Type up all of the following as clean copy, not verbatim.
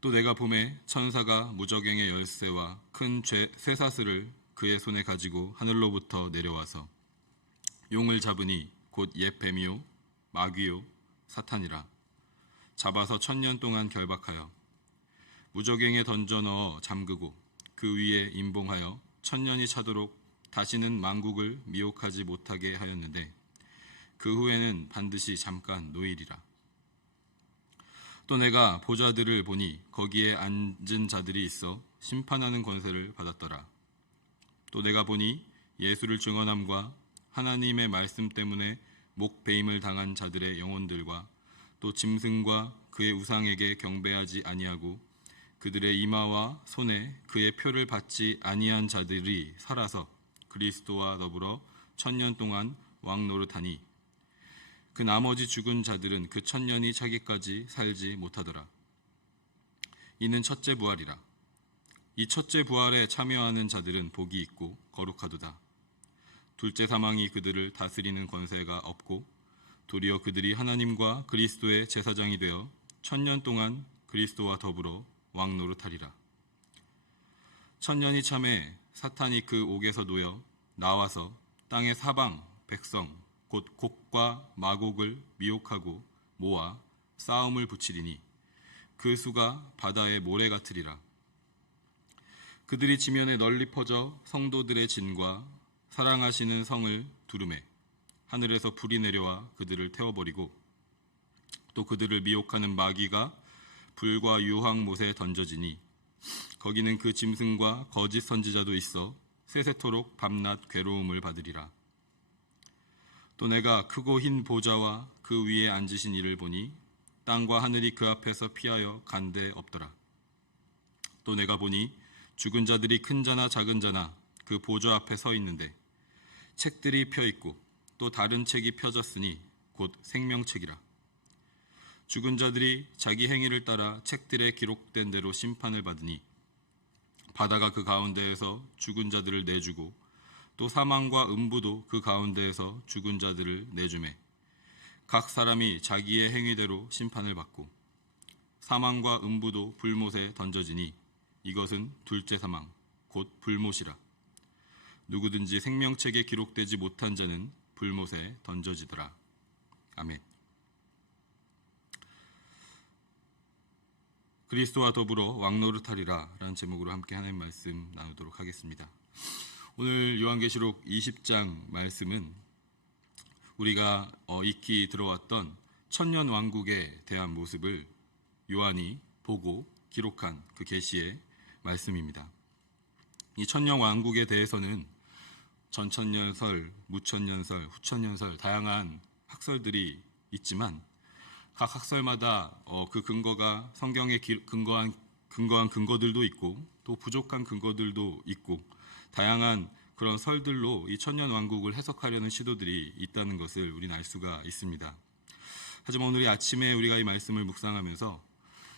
또 내가 봄에 천사가 무저갱의 열쇠와 큰 쇠사슬을 그의 손에 가지고 하늘로부터 내려와서 용을 잡으니 곧 옛 뱀이요 마귀요 사탄이라. 잡아서 1000년 동안 결박하여 무저갱에 던져 넣어 잠그고 그 위에 임봉하여 1000년이 차도록 다시는 만국을 미혹하지 못하게 하였는데 그 후에는 반드시 잠깐 노일이라. 또 내가 보좌들을 보니 거기에 앉은 자들이 있어 심판하는 권세를 받았더라. 또 내가 보니 예수를 증언함과 하나님의 말씀 때문에 목배임을 당한 자들의 영혼들과 또 짐승과 그의 우상에게 경배하지 아니하고 그들의 이마와 손에 그의 표를 받지 아니한 자들이 살아서 그리스도와 더불어 1000년 동안 왕 노릇하니 그 나머지 죽은 자들은 그 1000년이 차기까지 살지 못하더라. 이는 첫째 부활이라. 이 첫째 부활에 참여하는 자들은 복이 있고 거룩하도다. 둘째 사망이 그들을 다스리는 권세가 없고 도리어 그들이 하나님과 그리스도의 제사장이 되어 1000년 동안 그리스도와 더불어 왕 노릇하리라. 1000년이 참에 사탄이 그 옥에서 놓여 나와서 땅의 사방 백성 곧 곡과 마곡을 미혹하고 모아 싸움을 붙이리니 그 수가 바다의 모래 같으리라. 그들이 지면에 널리 퍼져 성도들의 진과 사랑하시는 성을 두루매 하늘에서 불이 내려와 그들을 태워버리고 또 그들을 미혹하는 마귀가 불과 유황못에 던져지니 거기는 그 짐승과 거짓 선지자도 있어 세세토록 밤낮 괴로움을 받으리라. 또 내가 크고 흰 보좌와 그 위에 앉으신 이를 보니 땅과 하늘이 그 앞에서 피하여 간 데 없더라. 또 내가 보니 죽은 자들이 큰 자나 작은 자나 그 보좌 앞에 서 있는데 책들이 펴 있고 또 다른 책이 펴졌으니 곧 생명책이라. 죽은 자들이 자기 행위를 따라 책들에 기록된 대로 심판을 받으니 바다가 그 가운데에서 죽은 자들을 내주고 또 사망과 음부도 그 가운데에서 죽은 자들을 내주매 각 사람이 자기의 행위대로 심판을 받고 사망과 음부도 불못에 던져지니 이것은 둘째 사망 곧 불못이라. 누구든지 생명책에 기록되지 못한 자는 불못에 던져지더라. 아멘. 그리스도와 더불어 왕노릇하리라 라는 제목으로 함께 하나님 말씀 나누도록 하겠습니다. 오늘 요한계시록 20장 말씀은 우리가 익히 들어왔던 천년 왕국에 대한 모습을 요한이 보고 기록한 그 계시의 말씀입니다. 이 천년 왕국에 대해서는 전천년설, 무천년설, 후천년설 다양한 학설들이 있지만 각 학설마다 그 근거가 성경에 근거한 근거들도 있고 또 부족한 근거들도 있고 다양한 그런 설들로 이 천년 왕국을 해석하려는 시도들이 있다는 것을 우리는 알 수가 있습니다. 하지만 오늘 이 아침에 우리가 이 말씀을 묵상하면서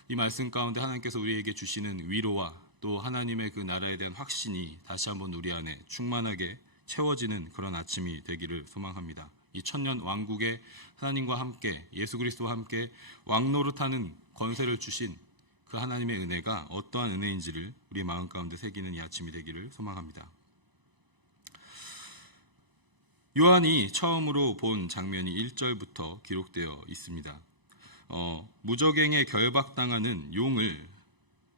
이 말씀 가운데 하나님께서 우리에게 주시는 위로와 또 하나님의 그 나라에 대한 확신이 다시 한번 우리 안에 충만하게 채워지는 그런 아침이 되기를 소망합니다. 이 천년 왕국에 하나님과 함께 예수 그리스도와 함께 왕노릇하는 권세를 주신 그 하나님의 은혜가 어떠한 은혜인지를 우리 마음 가운데 새기는 이 아침이 되기를 소망합니다. 요한이 처음으로 본 장면이 1절부터 기록되어 있습니다. 무저갱에 결박당하는 용을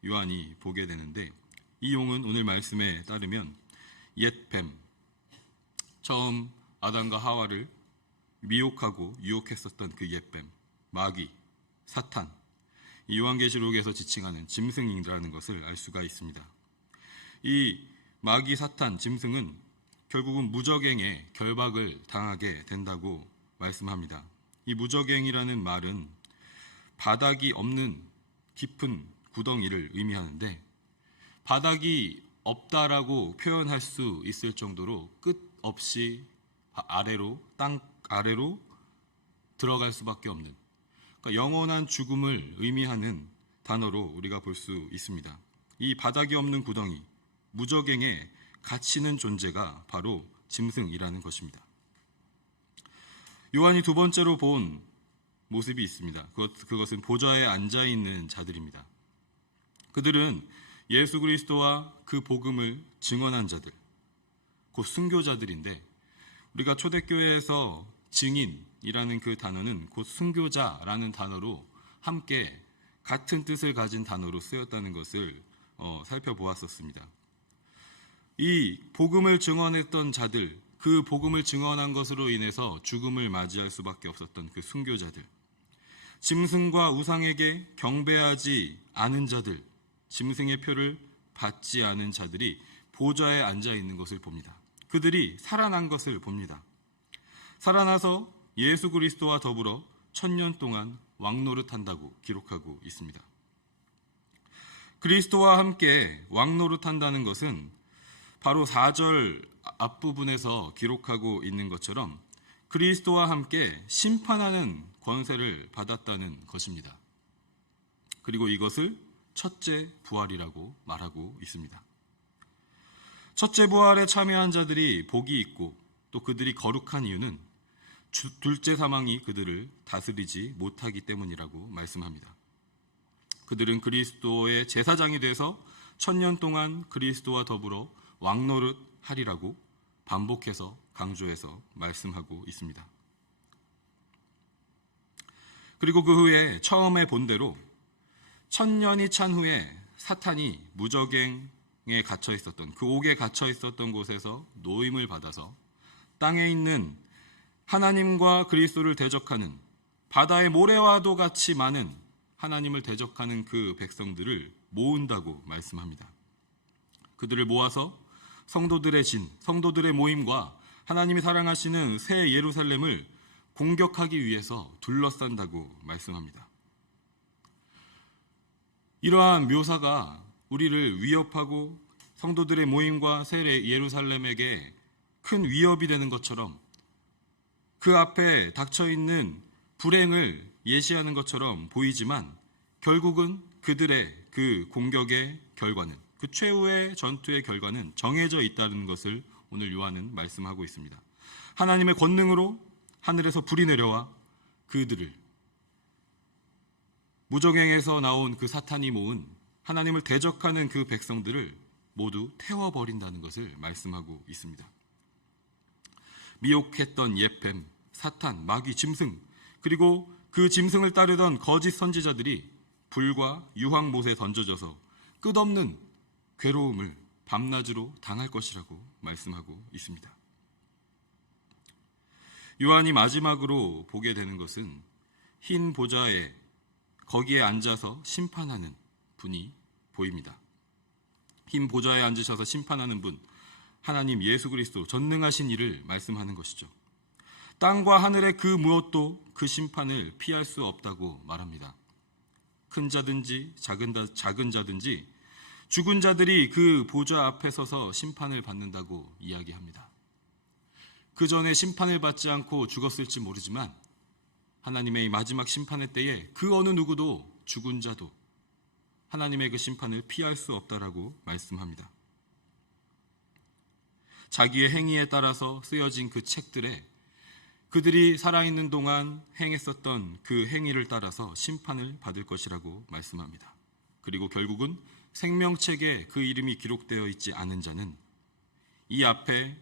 요한이 보게 되는데 이 용은 오늘 말씀에 따르면 옛 뱀, 처음 아담과 하와를 미혹하고 유혹했었던 그 옛뱀, 마귀, 사탄, 이 요한계시록에서 지칭하는 짐승이라는 것을 알 수가 있습니다. 이 마귀, 사탄, 짐승은 결국은 무저갱에 결박을 당하게 된다고 말씀합니다. 이 무저갱이라는 말은 바닥이 없는 깊은 구덩이를 의미하는데 바닥이 없다라고 표현할 수 있을 정도로 끝없이 아래로 땅 아래로 들어갈 수밖에 없는 그러니까 영원한 죽음을 의미하는 단어로 우리가 볼 수 있습니다. 이 바닥이 없는 구덩이 무저갱에 갇히는 존재가 바로 짐승이라는 것입니다. 요한이 두 번째로 본 모습이 있습니다. 그것은 보좌에 앉아있는 자들입니다. 그들은 예수 그리스도와 그 복음을 증언한 자들, 곧 순교자들인데, 우리가 초대교회에서 증인이라는 그 단어는 곧 순교자라는 단어로 함께 같은 뜻을 가진 단어로 쓰였다는 것을 살펴보았었습니다. 이 복음을 증언했던 자들, 그 복음을 증언한 것으로 인해서 죽음을 맞이할 수밖에 없었던 그 순교자들, 짐승과 우상에게 경배하지 않은 자들, 짐승의 표를 받지 않은 자들이 보좌에 앉아 있는 것을 봅니다. 그들이 살아난 것을 봅니다. 살아나서 예수 그리스도와 더불어 1000년 동안 왕노릇한다고 기록하고 있습니다. 그리스도와 함께 왕노릇한다는 것은 바로 4절 앞부분에서 기록하고 있는 것처럼 그리스도와 함께 심판하는 권세를 받았다는 것입니다. 그리고 이것을 첫째 부활이라고 말하고 있습니다. 첫째 부활에 참여한 자들이 복이 있고 또 그들이 거룩한 이유는 둘째 사망이 그들을 다스리지 못하기 때문이라고 말씀합니다. 그들은 그리스도의 제사장이 돼서 1000년 동안 그리스도와 더불어 왕노릇 하리라고 반복해서 강조해서 말씀하고 있습니다. 그리고 그 후에 처음에 본대로 1000년이 찬 후에 사탄이 무저갱에 갇혀 있었던, 그 옥에 갇혀 있었던 곳에서 노임을 받아서 땅에 있는 하나님과 그리스도를 대적하는, 바다의 모래와도 같이 많은 하나님을 대적하는 그 백성들을 모은다고 말씀합니다. 그들을 모아서 성도들의 진, 성도들의 모임과 하나님이 사랑하시는 새 예루살렘을 공격하기 위해서 둘러싼다고 말씀합니다. 이러한 묘사가 우리를 위협하고 성도들의 모임과 새 예루살렘에게 큰 위협이 되는 것처럼, 그 앞에 닥쳐있는 불행을 예시하는 것처럼 보이지만 결국은 그들의 그 공격의 결과는, 그 최후의 전투의 결과는 정해져 있다는 것을 오늘 요한은 말씀하고 있습니다. 하나님의 권능으로 하늘에서 불이 내려와 그들을, 무저갱에서 나온 그 사탄이 모은 하나님을 대적하는 그 백성들을 모두 태워버린다는 것을 말씀하고 있습니다. 미혹했던 옛뱀, 사탄, 마귀, 짐승, 그리고 그 짐승을 따르던 거짓 선지자들이 불과 유황못에 던져져서 끝없는 괴로움을 밤낮으로 당할 것이라고 말씀하고 있습니다. 요한이 마지막으로 보게 되는 것은 흰 보좌에 거기에 앉아서 심판하는 분이 보입니다. 흰 보좌에 앉으셔서 심판하는 분, 하나님 예수 그리스도 전능하신 이를 말씀하는 것이죠. 땅과 하늘의 그 무엇도 그 심판을 피할 수 없다고 말합니다. 큰 자든지 작은 자든지 죽은 자들이 그 보좌 앞에 서서 심판을 받는다고 이야기합니다. 그 전에 심판을 받지 않고 죽었을지 모르지만 하나님의 마지막 심판의 때에 그 어느 누구도, 죽은 자도 하나님의 그 심판을 피할 수 없다라고 말씀합니다. 자기의 행위에 따라서 쓰여진 그 책들에 그들이 살아있는 동안 행했었던 그 행위를 따라서 심판을 받을 것이라고 말씀합니다. 그리고 결국은 생명책에 그 이름이 기록되어 있지 않은 자는 이 앞에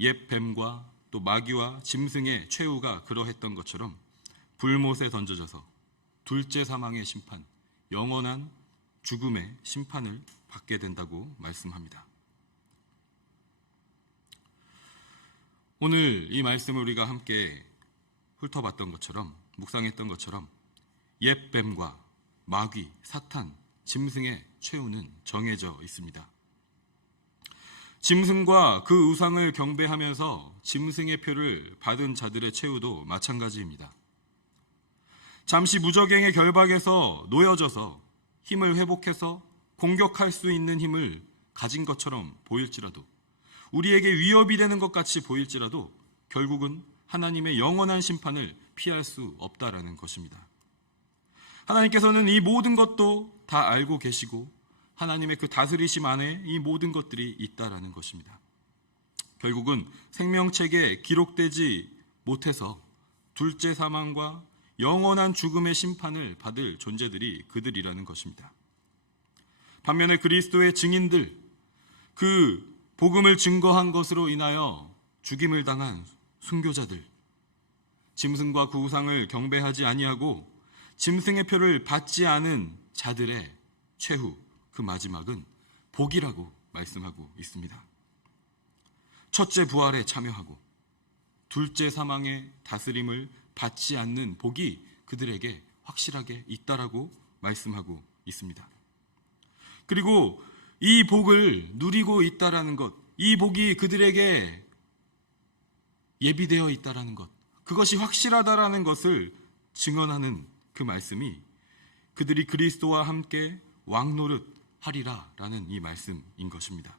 옛 뱀과 또 마귀와 짐승의 최후가 그러했던 것처럼 불못에 던져져서 둘째 사망의 심판, 영원한 죽음의 심판을 받게 된다고 말씀합니다. 오늘 이 말씀을 우리가 함께 훑어봤던 것처럼, 묵상했던 것처럼 옛 뱀과 마귀, 사탄, 짐승의 최후는 정해져 있습니다. 짐승과 그 우상을 경배하면서 짐승의 표를 받은 자들의 최후도 마찬가지입니다. 잠시 무저갱의 결박에서 놓여져서 힘을 회복해서 공격할 수 있는 힘을 가진 것처럼 보일지라도, 우리에게 위협이 되는 것 같이 보일지라도 결국은 하나님의 영원한 심판을 피할 수 없다라는 것입니다. 하나님께서는 이 모든 것도 다 알고 계시고 하나님의 그 다스리심 안에 이 모든 것들이 있다라는 것입니다. 결국은 생명책에 기록되지 못해서 둘째 사망과 영원한 죽음의 심판을 받을 존재들이 그들이라는 것입니다. 반면에 그리스도의 증인들, 그 복음을 증거한 것으로 인하여 죽임을 당한 순교자들, 짐승과 그 우상을 경배하지 아니하고 짐승의 표를 받지 않은 자들의 최후, 그 마지막은 복이라고 말씀하고 있습니다. 첫째 부활에 참여하고 둘째 사망의 다스림을 받지 않는 복이 그들에게 확실하게 있다라고 말씀하고 있습니다. 그리고 이 복을 누리고 있다라는 것, 이 복이 그들에게 예비되어 있다라는 것, 그것이 확실하다라는 것을 증언하는 그 말씀이 그들이 그리스도와 함께 왕노릇 하리라라는 이 말씀인 것입니다.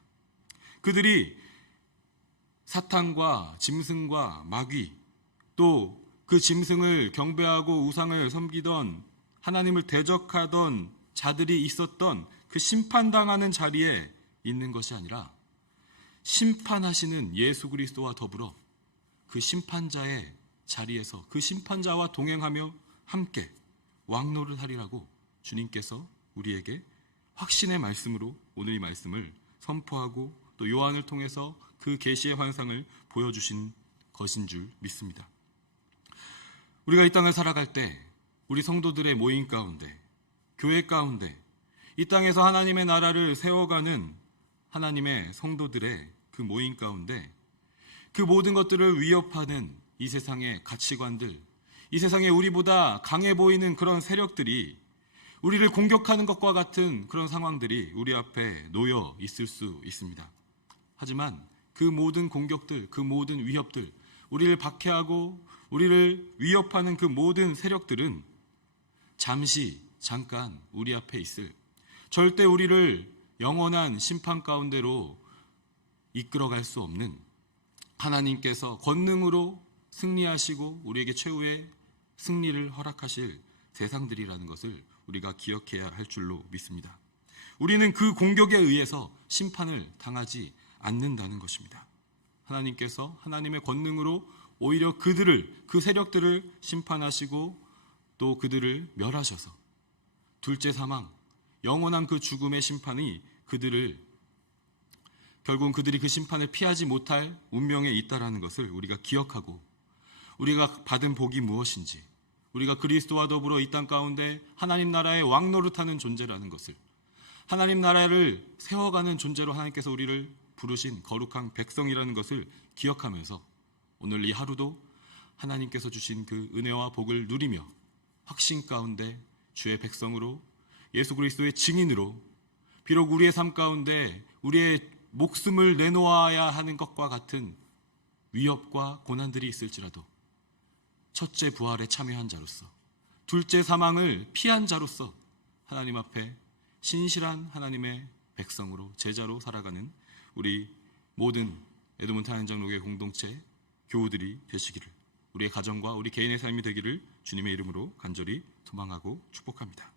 그들이 사탄과 짐승과 마귀, 또 그 짐승을 경배하고 우상을 섬기던, 하나님을 대적하던 자들이 있었던 그 심판당하는 자리에 있는 것이 아니라 심판하시는 예수 그리스도와 더불어 그 심판자의 자리에서 그 심판자와 동행하며 함께 왕노릇하리라고 주님께서 우리에게 확신의 말씀으로 오늘 이 말씀을 선포하고 또 요한을 통해서 그 계시의 환상을 보여주신 것인 줄 믿습니다. 우리가 이 땅을 살아갈 때 우리 성도들의 모임 가운데, 교회 가운데, 이 땅에서 하나님의 나라를 세워가는 하나님의 성도들의 그 모임 가운데 그 모든 것들을 위협하는 이 세상의 가치관들, 이 세상에 우리보다 강해 보이는 그런 세력들이, 우리를 공격하는 것과 같은 그런 상황들이 우리 앞에 놓여 있을 수 있습니다. 하지만 그 모든 공격들, 그 모든 위협들, 우리를 박해하고 우리를 위협하는 그 모든 세력들은 잠깐 우리 앞에 있을, 절대 우리를 영원한 심판 가운데로 이끌어갈 수 없는 하나님께서 권능으로 승리하시고 우리에게 최후의 승리를 허락하실 세상들이라는 것을 우리가 기억해야 할 줄로 믿습니다. 우리는 그 공격에 의해서 심판을 당하지 않는다는 것입니다. 하나님께서 하나님의 권능으로 오히려 그 세력들을 심판하시고 또 그들을 멸하셔서 둘째 사망, 영원한 그 죽음의 심판이 결국은 그들이 그 심판을 피하지 못할 운명에 있다라는 것을 우리가 기억하고, 우리가 받은 복이 무엇인지, 우리가 그리스도와 더불어 이 땅 가운데 하나님 나라의 왕노릇하는 존재라는 것을, 하나님 나라를 세워가는 존재로 하나님께서 우리를 부르신 거룩한 백성이라는 것을 기억하면서 오늘 이 하루도 하나님께서 주신 그 은혜와 복을 누리며 확신 가운데 주의 백성으로, 예수 그리스도의 증인으로, 비록 우리의 삶 가운데 우리의 목숨을 내놓아야 하는 것과 같은 위협과 고난들이 있을지라도 첫째 부활에 참여한 자로서, 둘째 사망을 피한 자로서 하나님 앞에 신실한 하나님의 백성으로, 제자로 살아가는 우리 모든 에드몬트 한인장로교회 공동체 교우들이 되시기를, 우리의 가정과 우리 개인의 삶이 되기를 주님의 이름으로 간절히 소망하고 축복합니다.